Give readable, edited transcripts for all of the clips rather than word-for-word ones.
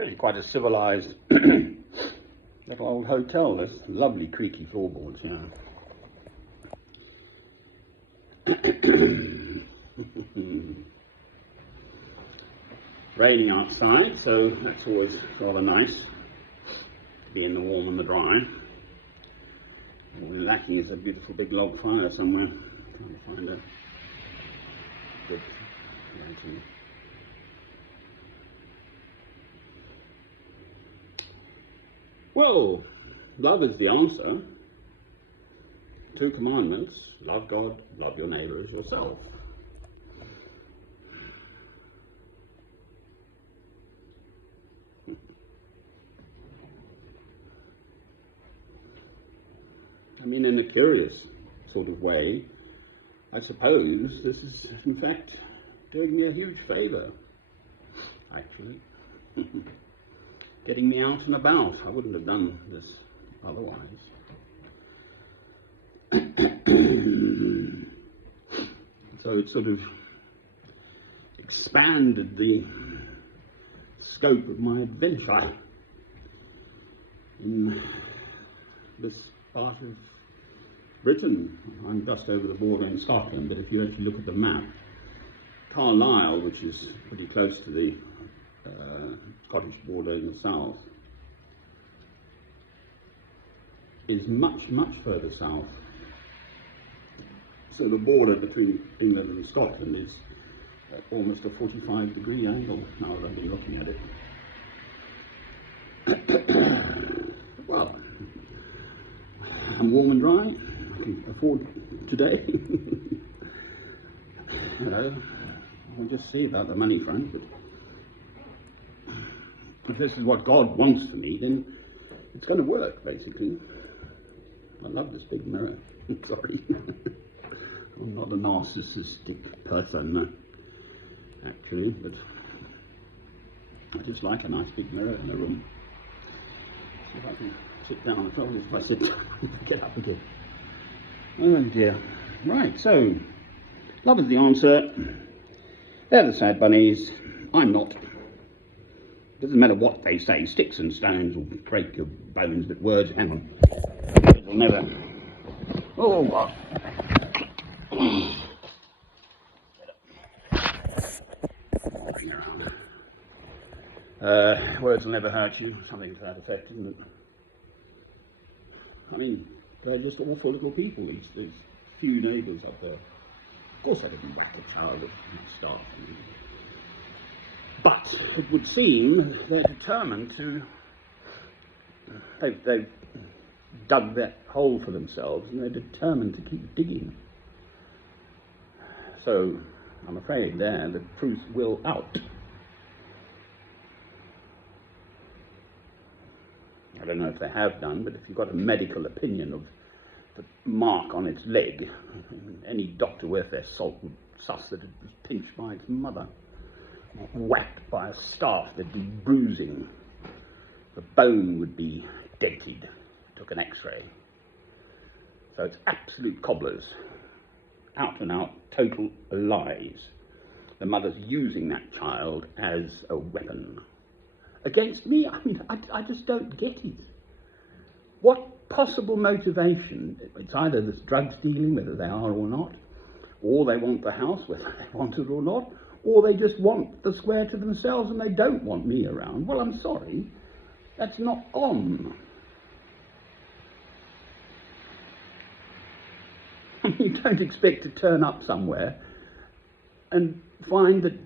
really quite a civilized little old hotel. There's lovely creaky floorboards here. Raining outside, so that's always rather nice to be in the warm and the dry. All we're lacking is a beautiful big log fire somewhere. Trying to find a good lighting. Well, love is the answer. 2 commandments: love God, love your neighbour as yourself. I mean, in a curious sort of way, I suppose this is, in fact, doing me a huge favour, actually. Getting me out and about. I wouldn't have done this otherwise. So it sort of expanded the scope of my adventure in this part of Britain. I'm just over the border in Scotland, but if you actually look at the map, Carlisle, which is pretty close to the Scottish border in the south, is much, much further south. So the border between England and Scotland is at almost a 45-degree angle now that I've been looking at it. Well, I'm warm and dry. I can afford today. You know, we'll just see about the money front, but if this is what God wants for me, then it's going to work, basically. I love this big mirror. Sorry. I'm not a narcissistic person, actually, but I just like a nice big mirror in the room. See if I can sit down. It's always if I sit down, I get up again. Oh dear. Right, so, love is the answer. They're the sad bunnies. I'm not. It doesn't matter what they say. Sticks and stones will break your bones, but words, hang on. It will never. Oh, God. Words will never hurt you. Something to that effect, isn't it? I mean, they're just awful little people, these few neighbours up there. Of course, they didn't whack a child with staff. But it would seem they're determined to. They've dug that hole for themselves, and they're determined to keep digging. So, I'm afraid there the truth will out. I don't know if they have done, but if you've got a medical opinion of the mark on its leg, any doctor worth their salt would suss that it was pinched by its mother, or whacked by a staff. There'd be bruising. The bone would be dented. Took an X-ray. So it's absolute cobblers. Out and out, total lies. The mother's using that child as a weapon. Against me? I mean, I just don't get it. What possible motivation? It's either this drugs dealing, whether they are or not, or they want the house, whether they want it or not, or they just want the square to themselves and they don't want me around. Well, I'm sorry, that's not on. I mean, you don't expect to turn up somewhere and find that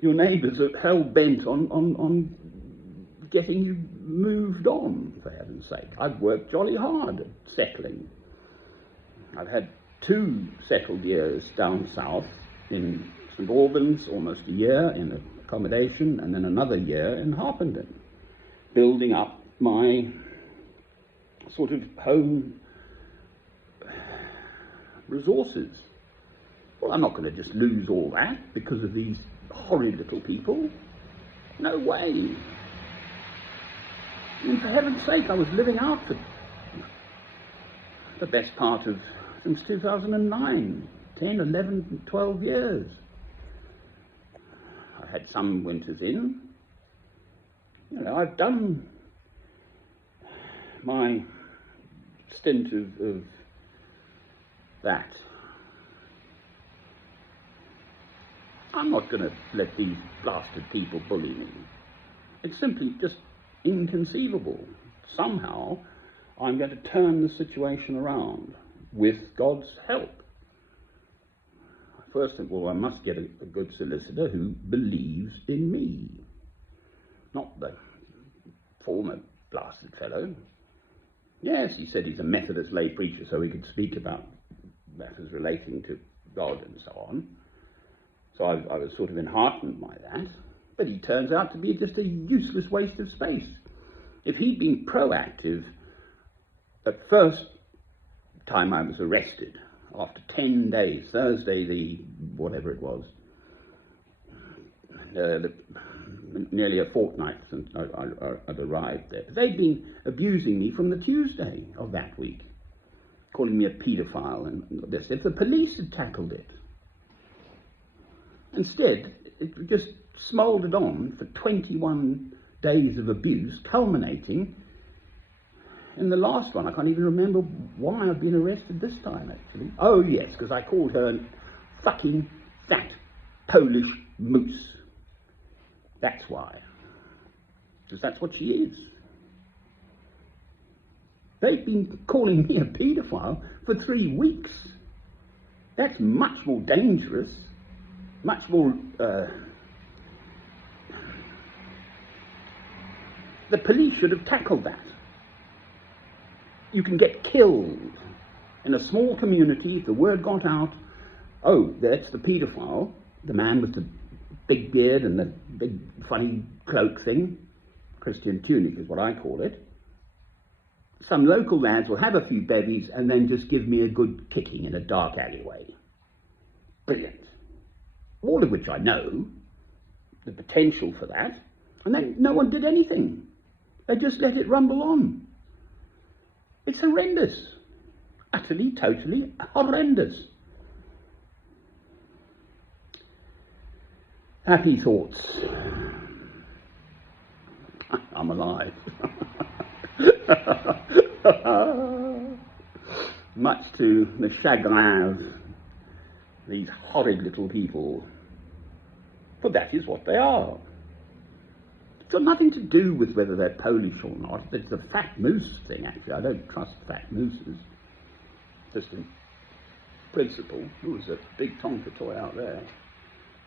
your neighbours are hell-bent on getting you moved on, for heaven's sake. I've worked jolly hard at settling. I've had 2 settled years down south in St Albans, almost a year in accommodation, and then another year in Harpenden, building up my sort of home resources. Well, I'm not going to just lose all that because of these horrid little people. No way. I mean, for heaven's sake, I was living out for the best part of since 2009, 10, 11, 12 years. I had some winters in, You know, I've done my stint of that. I'm not going to let these blasted people bully me. It's simply just inconceivable. Somehow, I'm going to turn the situation around with God's help. First of all, I must get a good solicitor who believes in me. Not the former blasted fellow. Yes, he said he's a Methodist lay preacher, so he could speak about matters relating to God and so on. So I was sort of enheartened by that. But he turns out to be just a useless waste of space. If he'd been proactive at first time I was arrested, after 10 days, Thursday the whatever it was, nearly a fortnight since I'd arrived there. They'd been abusing me from the Tuesday of that week, calling me a paedophile and this. If the police had tackled it, instead, it just smouldered on for 21 days of abuse, culminating in the last one. I can't even remember why I've been arrested this time, actually. Oh, yes, because I called her a fucking fat Polish moose. That's why. Because that's what she is. They've been calling me a paedophile for 3 weeks. That's much more dangerous, much more... the police should have tackled that. You can get killed in a small community if the word got out, oh, that's the paedophile, the man with the big beard and the big funny cloak thing, Christian tunic is what I call it. Some local lads will have a few bevies and then just give me a good kicking in a dark alleyway. Brilliant. All of which I know, the potential for that, and then no one did anything. They just let it rumble on. It's horrendous. Utterly, totally horrendous. Happy thoughts. I'm alive. Much to the chagrin of these horrid little people. For that is what they are. It's got nothing to do with whether they're Polish or not. It's a fat moose thing, actually. I don't trust fat mooses. Just in principle. Oh, there's a big Tonka toy out there.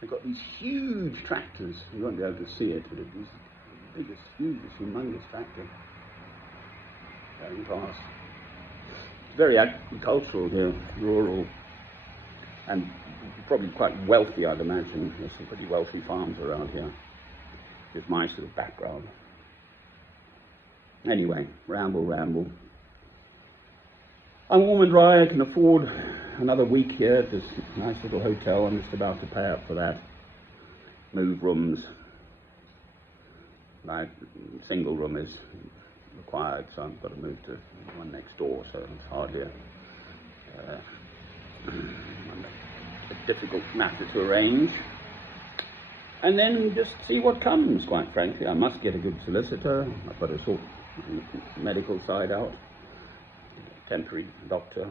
They've got these huge tractors. You won't be able to see it, but it was the biggest, hugest, humongous tractor going past. It's very agricultural here, rural, and probably quite wealthy, I'd imagine. There's some pretty wealthy farms around here. Just my sort of background. Anyway, ramble. I'm warm and dry. I can afford another week here at this nice little hotel. I'm just about to pay up for that. Move rooms. My single room is required, so I've got to move to one next door, so it's hardly a difficult matter to arrange. And then just see what comes, quite frankly. I must get a good solicitor. I've got to sort the medical side out. Temporary doctor.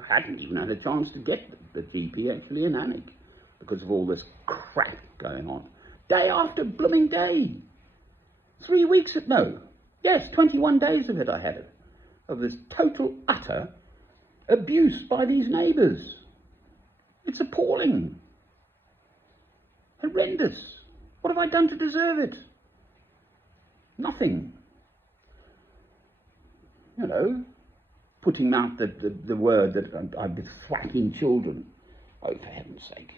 I hadn't even had a chance to get the GP actually in Alnwick because of all this crap going on. Day after blooming day. 3 weeks, no. Yes, 21 days of it I had it. Of this total, utter abuse by these neighbours. It's appalling. Horrendous. What have I done to deserve it? Nothing. You know, putting out the word that I'd be thwacking children. Oh, for heaven's sake.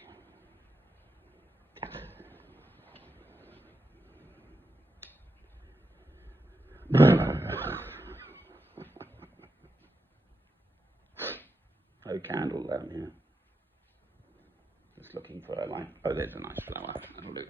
No candle down here. Just looking for a light. Oh, there's a nice flower. That'll do.